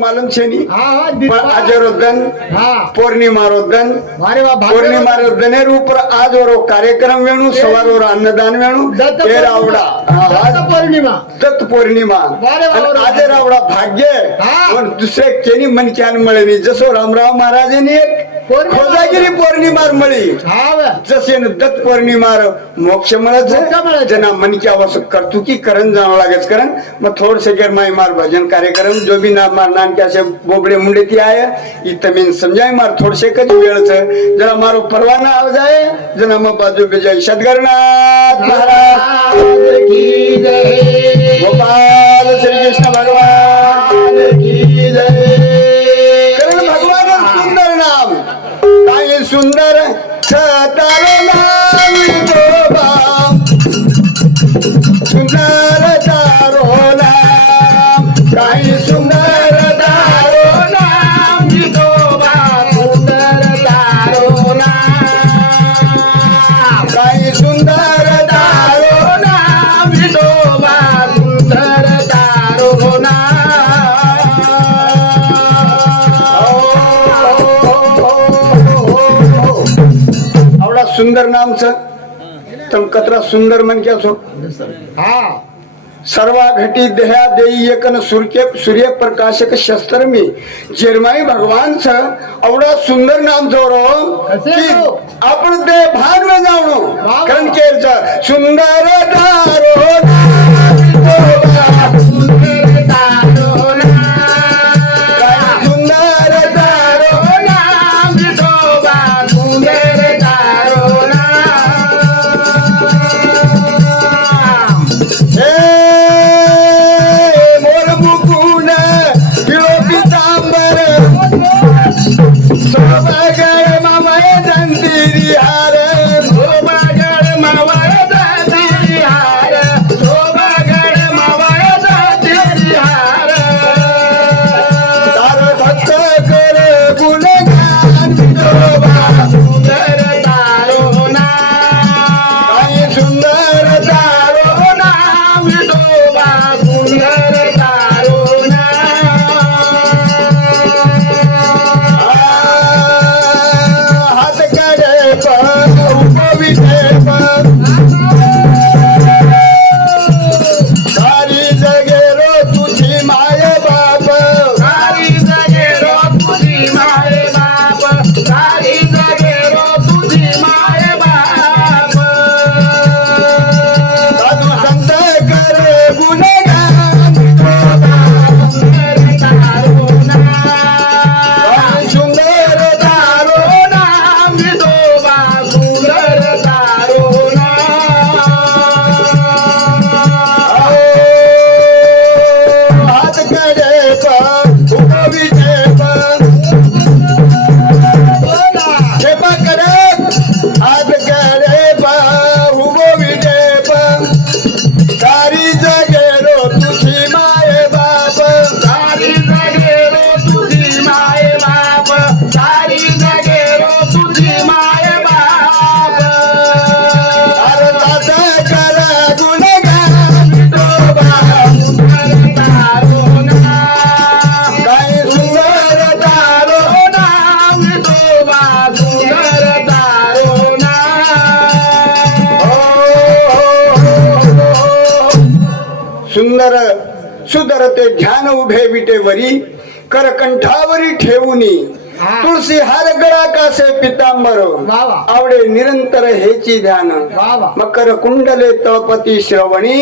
मालूम छे नी हाँ पण आज रोदन हाँ पौर्णिमा रोदन मारे वाह पौर्णिमा रोदने ऊपर आज और कार्यक्रम वेणु सवार और अन्नदान वेणु दत्त ते रावडा दत्त पौर्णिमा दत्त पौर्णिमा वारे वा, वारे वा. आज रावडा भाग्य हा. पण दुसरे केनी मनक्यान मिळवी जसो रामराव महाराजांनी एक पौर्णिमा. खोजागिरी पौर्णिमार मळी हाँ वे. जसे दत्त पौर्णिमार मोक्ष मोक्ष मिळत. मिळत जना मन की आवश्यक करतुकी करण जावं लागेच करण मग थोडसे गेर माई मार भजन कार्यक्रम जो भी ना मार नानके असे बोबडे मुंडे ती आय इथं मी समजाय मार थोडसे कधी वेळच जरा मारो परवाना आव जाए जना मग बाजू बेजाय सद्गुरुनाथ महाराज की जय. गोपाल श्री कृष्ण भगवान की जय. करण भगवान सुंदर नाम काही सुंदर छतारो नाम विठोबा सुंदर तारो नाम काही सुंदर तारो नाम विठोबा सुंदर तारो नाम काही सुंदर तारो नाम विठोबा सुंदर तारो नाम आवडा सुंदर नामचं तम कतरा सुंदर मन क्या सो हाँ सर्वा घटी देहा देई एकन सूर्य प्रकाशक शस्त्र मी जेरमाई भगवान छ आवडा सुंदर नाम जोरो कसे की हो? आपण ते भान में जावणो वाह. कारण केरचा सुंदर तारो नाम विठोबा सुंदर तारो काय सुंदर तारो नाम विठोबा सुंदर तारो मोर मुकुंड पिळो पितांबर शोभागड मावळ दंतिरी हार शोभागड मावळ दंतिरी हार शोभागड मावळ दंतिरी हार तार भक्त कर गुणगान विठोबा सुंदर तारो काही सुंदर तारो नाम विठोबा सुंदर तारो हात कडे उपविते सारी जगे रो तुझी माय बाप सारी जगे रो तुझी माय बाप सारी जगे रो तुझी माय बाप साधू संत करे गुणगान सुंदर तारो काही सुंदर तारो नाम विठोबा सुंदर तारो हात कडे उपविते खेपा करत हात कडे उभो विदेप सारी जगे रो तुझी माय बाप सारी जगे रो तुझी माय बाप सारी जगे रो तुझी माय बाप भारताचा कर गुणगान विठोबा सुंदर तारो काही सुंदर तारो नाम विठोबा सुंदर तारो सुंदर सुंदर ते ध्यान उभे विटेवरी करकंठावरी ठेवूनी हा. तुळसी हार गळा कासे पितांबर वा वा. आवडे निरंतर हेची ध्यान वा वा. मकर कुंडले तळपती श्रवणी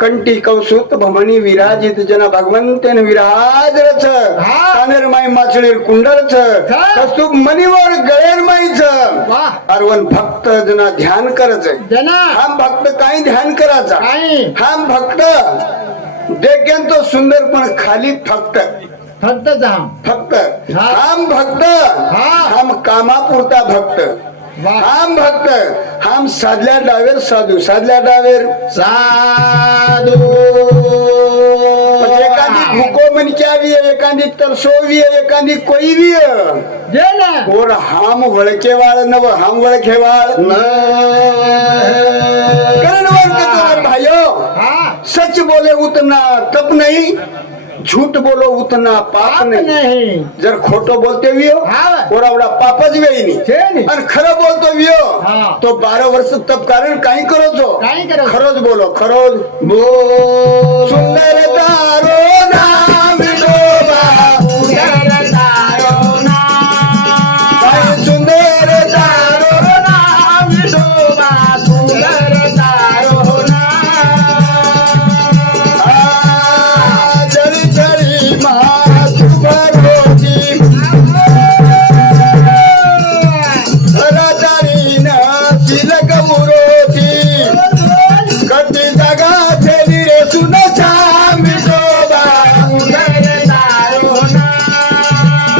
कंठी कौसुत भमणी विराजित जन भगवंतेन विराज रच हा. कानेर माई माचळीर कुंडलच हा. कस्तुभ मणीवर गळेर माईच वा. अरवन भक्त जना ध्यान करच जना हम भक्त काही ध्यान करायचा काही हम भक्त देखेन तो सुंदर पण खाली फक्त फक्त जाम फक्त हा. हम भक्त हा. हम कामापुरता भक्त वा. हम भक्त हम साधल्या डावेर साधू साधल्या डावेर साधू एखादी भुको मनक्यावी एखादी तरसोवी एखादी कोईवी जे ना और हम वळकेवाळ नव हम वळखेवाळ करणवंत भाइयों हा सच बोले उतना तप नहीं झूठ बोलो उतना पाप पाप नहीं नहीं जर खोटो बोलते वियो हा. ओरावडा पापच वेळी છે नाही ને. आणि खरं बोलतो वियो हा. तो 12 वर्ष तप कारण काही करो तो काही करो. खरोच बोलो खरोच बोल सुंदर तारो नाम विठोबा सुंदर तारो नाम काय सुंदर तारो नाम विठोबा सुंदर तारो नाम जळी जळी मात भरोजी रतारी ना तिलक उरोती कटी जागा थेली रे सुनचा विठोबा सुंदर तारो नाम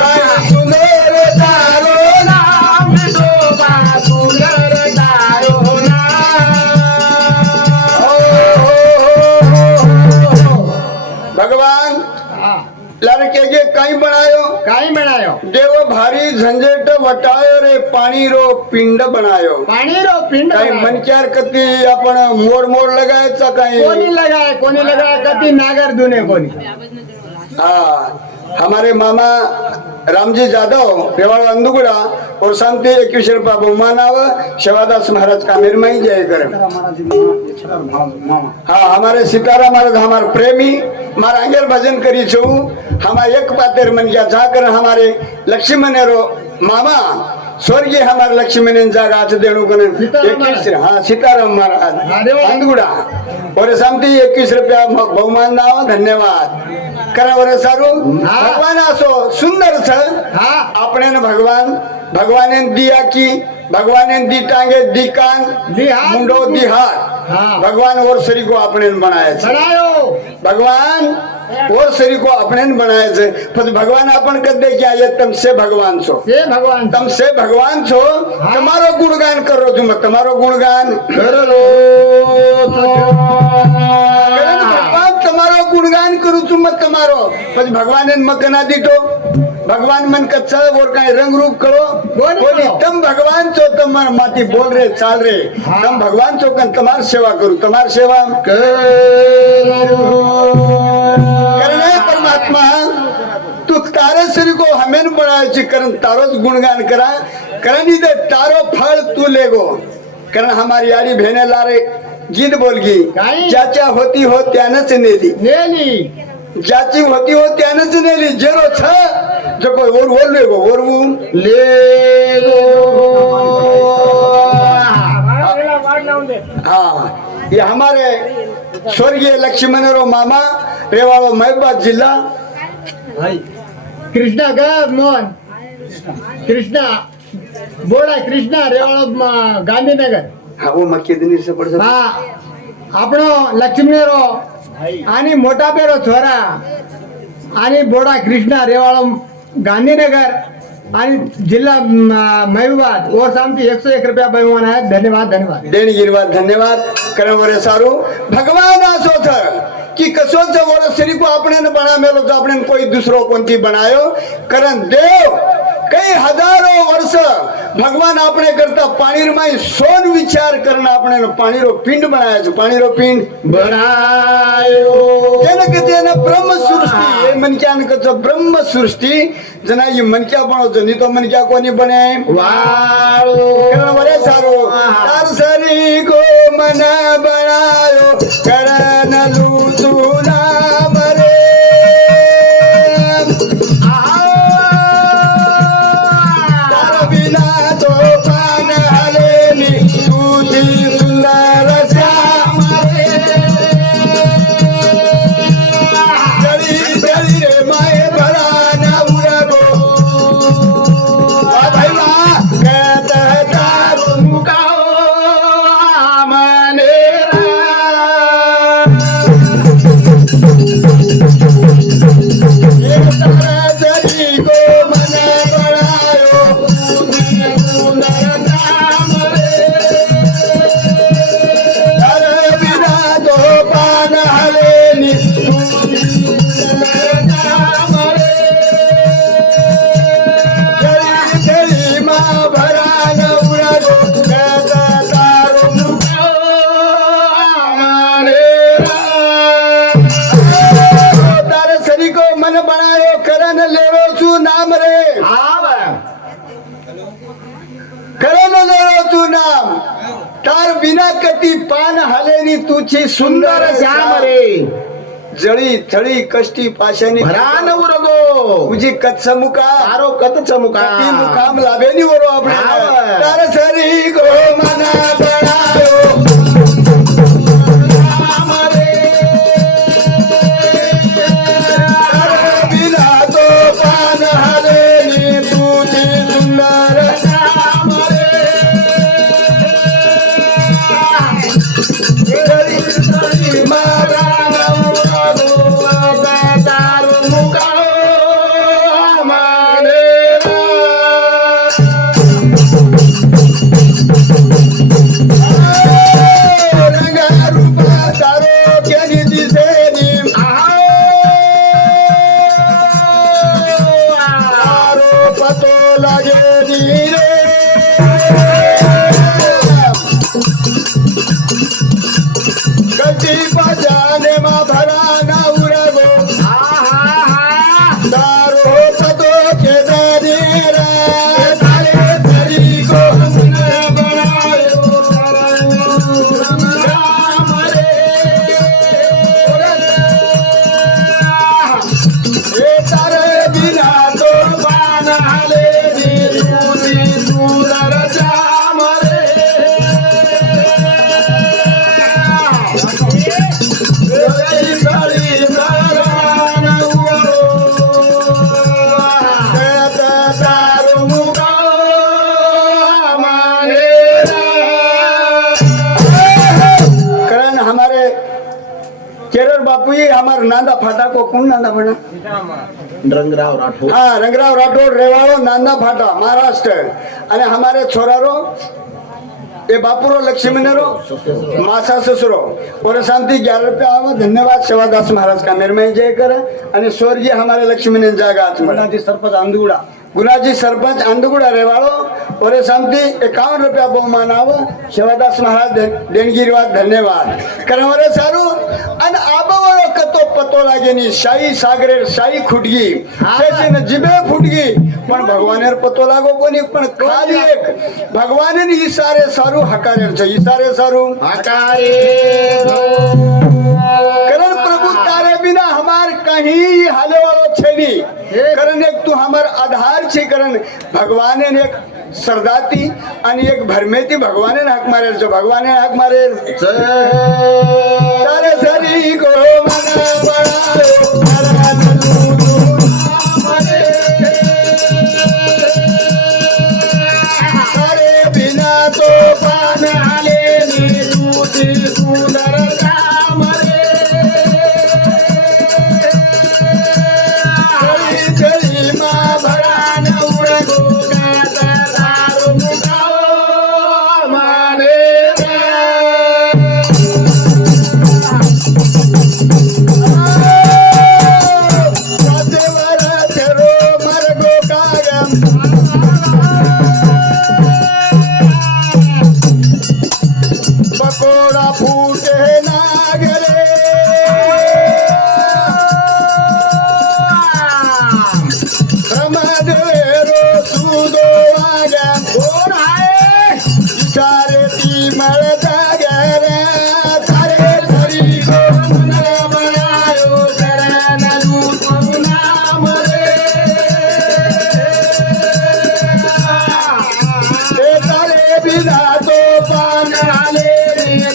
काय सुंदर तारो नाम विठोबा सुंदर तारो भगवान नाम लड़के के कई बनायो કાઈ બનાયો देव भारी झंझट वटायो रे पाणी रो पिंड बनायो પાણીનો પિંડ काही બનાયો. मनक्यार कती आपण मोड मोड लगायचा काही कोणी लगाय कधी नागर दुने कोणी हाँ हमारे मामा रामजी जाधव रेवाड़ अंदुगुड़ा और शांति 21 रुपया बहुमान आव शिवादास महाराज का निर्मय जय कर हाँ हमारे सितारा महाराज हमारे प्रेमी मारा अंगेर भजन करी छू हमारे एक पातेर मन क्या जाकर हमारे लक्ष्मण रो मामा स्वर्गीय हमारे लक्ष्मण जागा आज देणु कने सीताराम महाराज। हाँ सीताराम महाराज हाँ, देवा। अंदुगुड़ा और शांति 21 रुपया बहुमान आव धन्यवाद करा वर सारू हाँ। भगवान असो सुंदर छ હા આપણે ને ભગવાને દિયા की भगवाने दी टांगे दी कान दी हाथ, मुंडो दी हाथ हाँ। भगवान और शरीर को अपने ने बनाया छे બનાયો भगवान और शरीर को अपने ने बनाया छे पर भगवान अपन कर दे क्या ये तुम से भगवान छो એ ભગવાન तुम से भगवान छो हाँ। तुम्हारो गुणगान करो तुम तुम्हारो गुणगान કરેલો करे ने भगवान तुम्हारो गुणगान करू तुम तुम्हारो पर भगवान ने मकना दीटो भगवान मन कच्चा और कहीं रंग रूप करो कोनी बोली करो। तुम भगवान छो तुम माती बोल रहे चाल रहे हाँ। तुम भगवान छो कन तुम्हारी सेवा करूं तुम्हारी सेवा करना परमात्मा तू तारे शरीर को हमें बनाए करन तारो गुणगान करा करन दे तारो फल तू लेगो कारण हमारी यारी बहने लारे गीत बोल गई काई? चाचा होती हो त्यानच नेली નેલી ज्याची होती हो त्यानच नेली जेरो छ जो कोई और बोल लेगो और वो हाँ ये हमारे स्वर्गीय लक्ष्मणरो मामा रेवाड़ो महबूबाबाद जिला કૃષ્ણા ગર મોહન કૃષ્ણા બોડા કૃષ્ણા રેવાળો ગાંધીનગર हाँ वो मक्की दिन से पड़ सकता હા આપણો લક્ષ્મીરો આની મોટા પેરો છોરા આની બોડા કૃષ્ણા રેવાળો ગાંધીનગર आणि जिल्हा महबूबाद और शांति 101 रुपया बहुमान आहे धन्यवाद धन्यवाद देणी गिरवाद धन्यवाद करण वरे सारू भगवान असो थ कि कसो च वर श्री को अपने ने बना मेलो तो अपने ने कोई दूसरो कोणती बनायो करण देव कई हजारों वर्ष भगवान अपने करता पानी में सोन विचार करना अपने ने पानी रो पिंड बनाया छे पानी रो पिंड बनायो તેને કે તેને બ્રહ્મ સૃષ્ટિ એ મનક્યા ને કહેતો બ્રહ્મ સૃષ્ટિ જના ઈ મનક્યા બનો તો ની તો મનક્યા કોની બને વાળો કરણ વરે સારો તાર સરી કો મન બનાયો કરણ લૂટુ નામ રે તાર વિના તો પાન હલેની તુજી સુંદર શ્યામ રે जड़ी जड़ी रे माए भरा ना उड़गो भाई मां कहता मुकाओ मने बिना कटी पान हालेनी तुझी सुंदर श्याम रे जळी थळी कष्टी पाशानी भरान उरगो तुझी कच्छ मुका तारो कत चमुका कटी मुकाम लाभेनी वरो आपल्या हा. तार सरी गो मना बनायो तार बिना तो पान हालेनी तुझी सुंदर श्याम रे मारा कटी बजाने मा भरा ना उरगो दारो पतो के दरेरा तारे तरी को हमने बनायो राम रे ए तारे बिना तो पान हाले नी पूरी सुंदर श्याम रे करण हमारे केरल बापू जी हमारे नांदा फाटा को कौन नांदा बना रंगराव राठौर हाँ रंगराव राठौर रेवाड़ो नांदा फाटा महाराष्ट्र અને हमारे छोरारो ये बापुरो लक्ष्मीनरो मासा ससुरो और शांति 11 रुपया आवा धन्यवाद सेवादास महाराज का मेरमय जय करे અને स्वर्गीय हमारे लक्ष्मीने जागा गुणाजी सरपंच अंदगुड़ा गुणाजी सरपंच अंदगुड़ा रेवाड़ो और शांति 51 रुपया बहुमान आवा सेवादास महाराज देणगीरवाद धन्यवाद करवरे सारू અને આબવાળો કતો પતો લાગેની શાહી સાગરે શાહી ખૂટગી શેષીને જીભે ફૂટગી પણ ભગવાનેર પતો લાગો કોની પણ ખાલી એક ભગવાનની ઈશારે સારું હકારેર છે ઈશારે સારું हकारे करण प्रभु तारे बिना हमार कहीं हाले वालो छेनी करण एक तू हमार आधार छे करण भगवाने ने एक सरदाती आणि एक भरमेती भगवाने हक मारेल जो भगवाने हक मारेल तारे सरी को मना बनायो तारे बिना तो पान हाले नी तुझी सुंदर श्याम रे जळी मा भरान उडगो गाता दारू मुकाओ माने सातेवर तेरो मरगो कागम पकोड़ा फूटे नागरे प्रमदेरो सुदो आगा कोण आहे सारे ती मळ जागरे तारे धरी को मन बनायो शरण दूत नाम रे ए तारे बिना तो पान हाले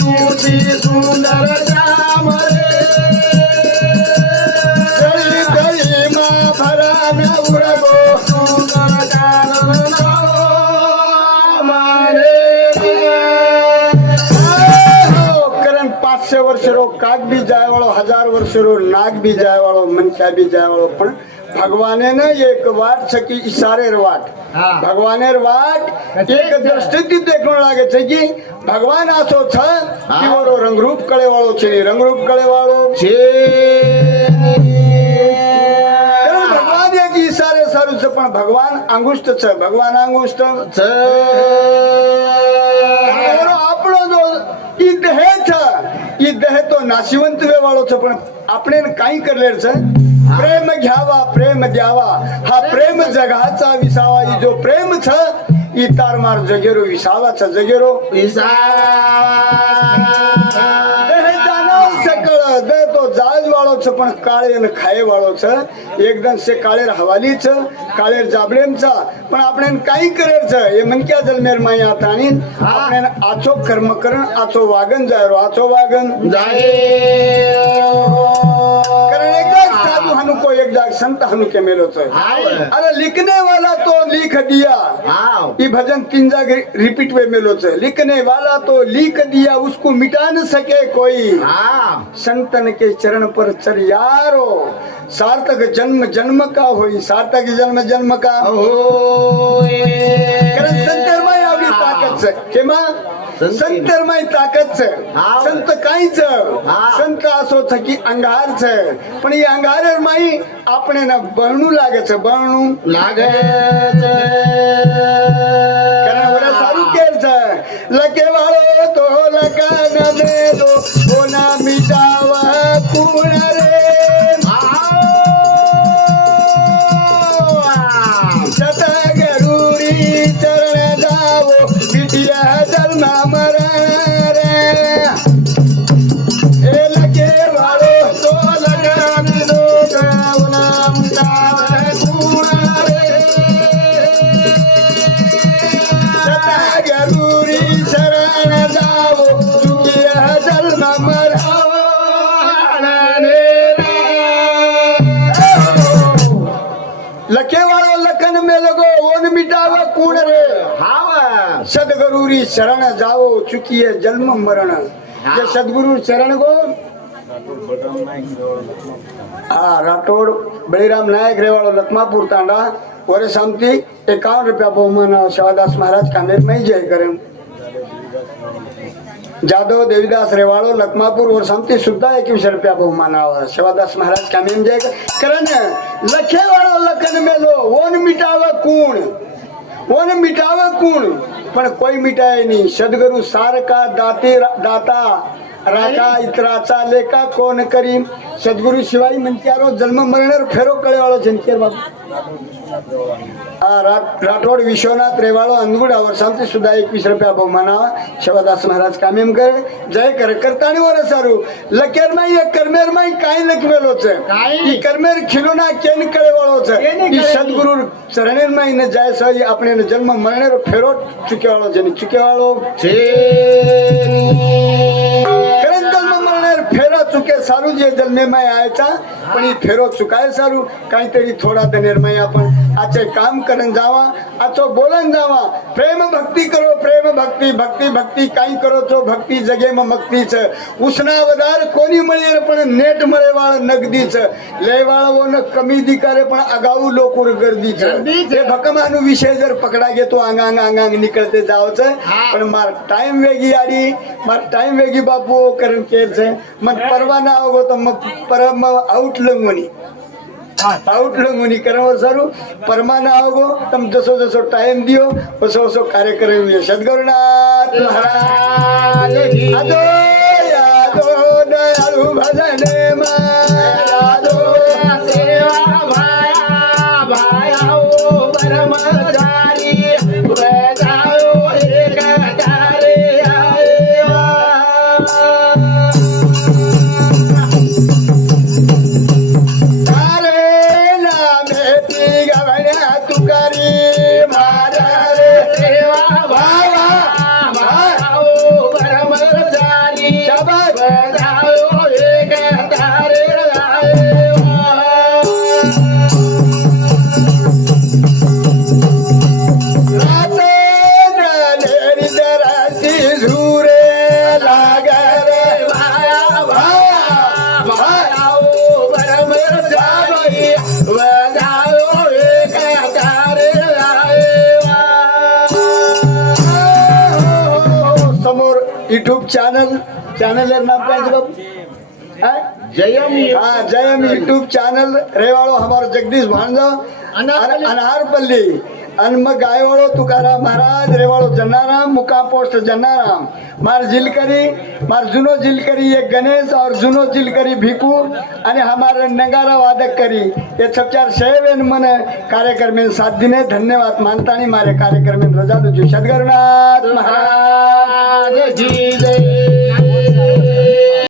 तुझी सुंदर श्याम रे गळी गळी मा भरान उरगो सुंदर कानन मारे करण 500 वर्ष रो काग भी जाय वाळो 1000 वर्ष रो नाग भी जाय वाळो मनसा भी जाय वाळो पण भगवाने ने एक वाट छकी इशारेर वाट भगवानेर वाट एक दृष्टि देखण लागे छे की भगवान आसो छ तीवरो रंगरूप कळे वाळो छे रंगरूप कळे वाळो छे कारण भगवान एक इशारे सारू छ पण भगवान अंगुष्ठ छ भगवान अंगुष्ठ छ આપણો જો ઈ દેહ છે ઈ દેહ તો નાશીવંત વે વાળો છે પણ આપણે કાઈ કરલેર છે प्रेम घ्यावा प्रेम द्यावा हा प्रेम जगाचा विसावा ही जो प्रेम छ ઈ તાર માર જગેરો વિસાવા છે જગેરો દે જાનો સકળ દે તો જાજ વાળો છે પણ કાળે અને ખાય વાળો છે એકદમ સે કાળેર હવાલી છે કાળેર જાબડેમ છે પણ આપણે એને કાઈ કરેર છે એ મન ક્યાં જલમેર માં અહીંયા તાણી આપણે એને આછો કર્મ કરણ આછો વાગન જાયરો આછો વાગન करण एक दाग साधु हनु को एक दाग संत हनु के मेलो छे अरे लिखने वाला तो लिख दिया ये भजन तीन जाग रिपीट वे मेलो छे लिखने वाला तो लिख दिया उसको मिटा न सके कोई संतन के चरण पर चर यारो सार्थक जन्म जन्म का होई सार्थक जन्म जन्म का करण संतर में आवडी ताकत छे केमा संतर में ताकत छे संत काई छे संत आसो थकी अंगार छे पण ये अंगार में आपने ना बरणू लागे छे बरणू लागे छे करण वरा सारू केर छे लके वाळो तो लका न दे दो कोना मिटावा कुण रे सता गरुरी चरण जावो बिटिया जन्म मरे रे ए लगे वालो तो लगान दो गावना मुटावे कुण रे सता गरुरी चरण जावो बिटिया जन्म मरे लखे वालो लखन में लगो ओन मिटावे कूण रे सदगुरुरी शरण जाओ चुकी है जन्म मरण ये सदगुरु शरण गो हाँ राठौड़ बलिराम नायक रेवाड़ो लखमापुर तांडा और शामती 51 रुपया बहुमान शिवादास महाराज कामेर में जय करें जादव देवीदास रेवाड़ो लखमापुर और शामती सुद्धा 21 रुपया बहुमान आवा शिवादास महाराज कामेर में जय करें लखे वालो लखन में लो ओन मिटावे कूण ओन मिटावे कूण पण कोई मिटाय नहीं सदगुरु सार का दाते दाता राका इतराचा लेका कोण करी सदगुरु शिवाई म्हणत्यारो जन्म मरणर फेरो कळेवाळो जनकेर बाबू राठौड़ विश्वनाथ रेवाड़ो अंगुड़ा और शांति सुधा 21 रुपया बहुमाना शिवादास महाराज कामेम करे जय कर करतानी वर सारू लकेर में ये कर्मेर में काई लखवेलो छे ई कर्मेर खिलोना केन कळेवाळो छे ई सद्गुरु चरणेर में ने जाय सही अपने ने जन्म मरणेर फेरो चुकेवाळो जनी चुकेवाळो छे करण जन्म मरणेर फेरो चुके सारू जे जन्मे में आयचा पण ई फेरो चुकाय सारू काहीतरी थोडा दनेर में आपण आचे काम करन जावा आचो बोलन जावा प्रेम भक्ति करो प्रेम भक्ति भक्ति भक्ति काई करो तो भक्ति जगे में मक्ति छे उसना वधार कोनी मळे पण नेट मळे वाळ नगदी छे लेवाळो न कमी दिकारे पण अगाऊ लोकोर गर्दी छे हे भकमानु विषय जर पकड़ा गे तो आंगांग आंगांग निकलते जाव छे पण मार टाइम वेगी आडी मार टाइम वेगी बापू करन केर छे मन परवाना आवगो तो मग परम आउट लंगोनी आउट लंगोनी करवर सारू परमाना आवगो तम जसो जसो टाइम दियो वसो वसो कार्य करे सद्गुरुनाथ महाराज आदो यादो दयालु भजने मा यादो सेवा भाया भाया ओ परमचारी वेदायो एक तारे आया यूट्यूब चैनल नाम काय बाबू जयम जयम यूट्यूब चैनल रेवाड़ो हमारो जगदीश भांजा अनहारपल्ली आणि मग गायवाळो तुकाराम महाराज रेवाळो जन्नाराम मुकाम पोस्ट जन्नाराम मार जिलकरी मार जुनो जिलकरी एक गणेश और जुनो जिलकरी भिकू आणि हमारे नगारा वादक करी ये सब चार शैवेन मन कार्यक्रम साथ दिने धन्यवाद मानता आणि मारे कार्यक्रम रजा दो सद्गुरुनाथ महाराज जी